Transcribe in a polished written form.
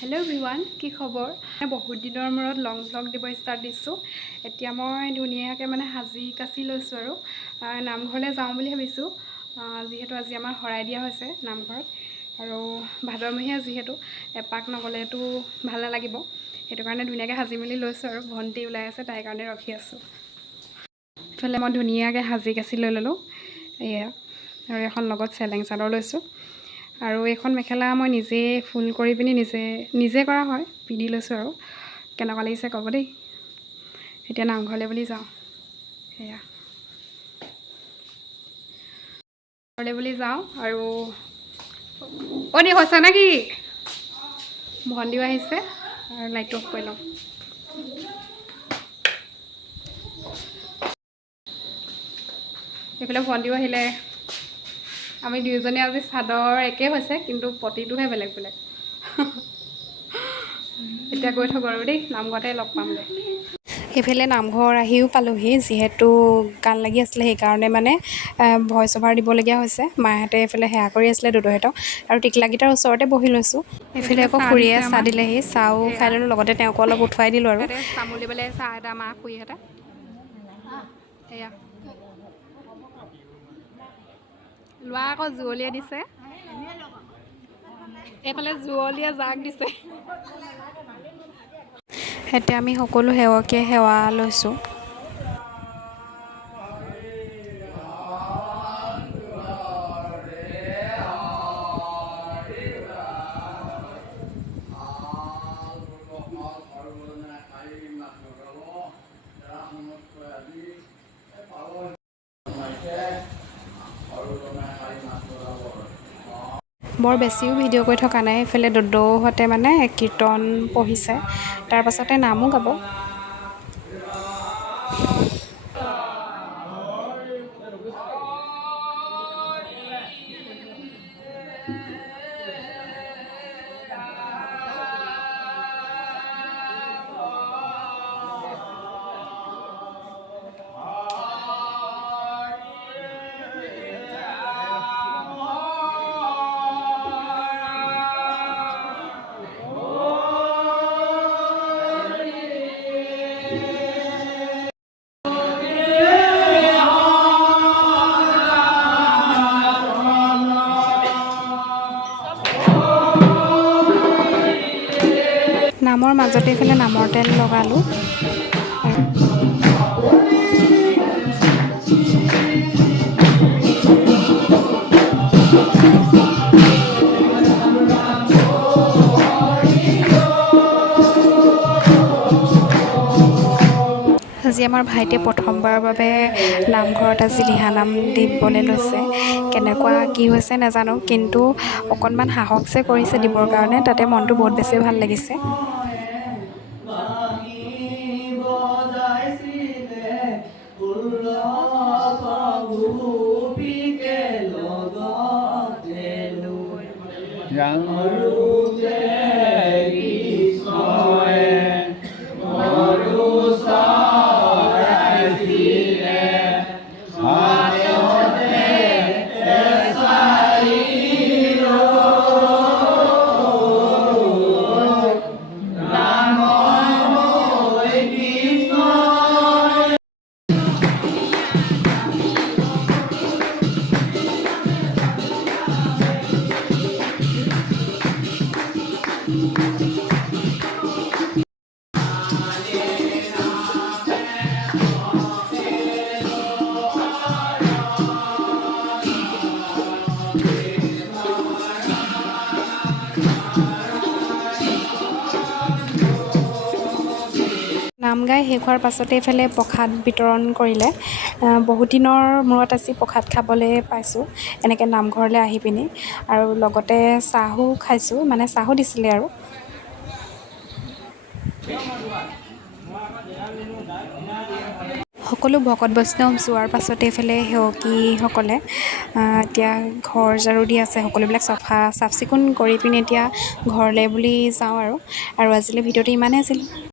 Hello' everyone, কি খবৰ? বহুত দিনৰ মূৰত লং ভ্লগ দিব ষ্টাৰ্ট দিছোঁ। এতিয়া মই ধুনীয়াকৈ সাজি কাচি লৈছোঁ আৰু নামঘৰলৈ যাওঁ বুলি ভাবিছোঁ। যিহেতু আজি আমাৰ শৰাই দিয়া হৈছে নামঘৰত, আৰু ভাদমহীয়া যিহেতু এপাক নগ'লেতো ভাল নালাগিব, সেইটো কাৰণে ধুনীয়াকৈ সাজি মেলি লৈছোঁ। আৰু ভণ্টি ওলাই আছে, তাইৰ কাৰণে ৰখি আছোঁ। ইফালে মই ধুনীয়াকৈ সাজি কাচি লৈ ল'লোঁ এয়া, আৰু এখন লগত চেলেং চাদৰ লৈছোঁ। আৰু এইখন মেখেলা মই নিজে ফুল কৰি পিনি নিজে কৰা হয়, পিন্ধি লৈছোঁ। আৰু কেনেকুৱা লাগিছে ক'ব দেই। এতিয়া নামঘৰলৈ বুলি যাওঁ। সেয়া নামঘৰলৈ বুলি যাওঁ। আৰু অ'নি হৈছে নে কি? ভণ্টিও আহিছে, আৰু লাইটটো অফ কৰি লওঁ। এইফালে ভণ্টিও আহিলে। আমি দুয়োজনে আজি চাদৰ একে হৈছে, কিন্তু পতিটোহে বেলেগ বেলেগ। এতিয়া গৈ থাকোঁ আৰু দেই, নামঘৰতে লগ পামগৈ। এইফালে নামঘৰ আহিও পালোহি। যিহেতু গান লাগি আছিলে, সেইকাৰণে ভইচ অভাৰ দিবলগীয়া হৈছে। মাহঁতে এইফালে সেৱা কৰি আছিলে দুদহঁতক, আৰু টিকলাকেইটাৰ ওচৰতে বহি লৈছোঁ। এইফালে আকৌ খুৰীয়ে চাহ দিলেহি, চাহো খাই ল'লোঁ, লগতে তেওঁকো অলপ উঠুৱাই দিলোঁ। আৰু তামোল দিবলৈ চাহ এটা মা খুৰীহঁতে সেয়া লোৱা আকৌ জুৱলীয়ে দিছে। এইফালে জুৱলীয়ে জাক দিছে। এতিয়া আমি সকলো সেৱকে সেৱা লৈছোঁ। বৰ বেছিও ভিডিঅ' কৰি থকা নাই। এইফালে দদৌহঁতে কীৰ্তন পঢ়িছে, তাৰ পাছতে নামো গাব। নামৰ মাজতে এইফালে নামৰ তেল লগালোঁ। আজি আমাৰ ভাইটিয়ে প্ৰথমবাৰৰ বাবে নামঘৰত আজি দিহানাম দিবলৈ লৈছে। কেনেকুৱা কি হৈছে নাজানো, কিন্তু অকণমান সাহস যে কৰিছে দিবৰ কাৰণে, তাতে মনটো বহুত বেছি ভাল লাগিছে। নাম গাই শেষ হোৱাৰ পাছতে এইফালে প্ৰসাদ বিতৰণ কৰিলে। বহুত দিনৰ মূৰত আজি প্ৰসাদ খাবলৈ পাইছোঁ এনেকৈ নামঘৰলৈ আহি পিনি, আৰু লগতে চাহো খাইছোঁ, চাহো দিছিলে। আৰু সকলো ভকত বৈষ্ণৱ যোৱাৰ পাছতে এইফালে সেৱকীসকলে এতিয়া ঘৰ ঝাৰু দি আছে। সকলোবিলাক চাফ চিকুণ কৰি পিনি এতিয়া ঘৰলৈ বুলি যাওঁ। আৰু আজিলৈ ভিডিঅ'টো ইমানেই আছিল।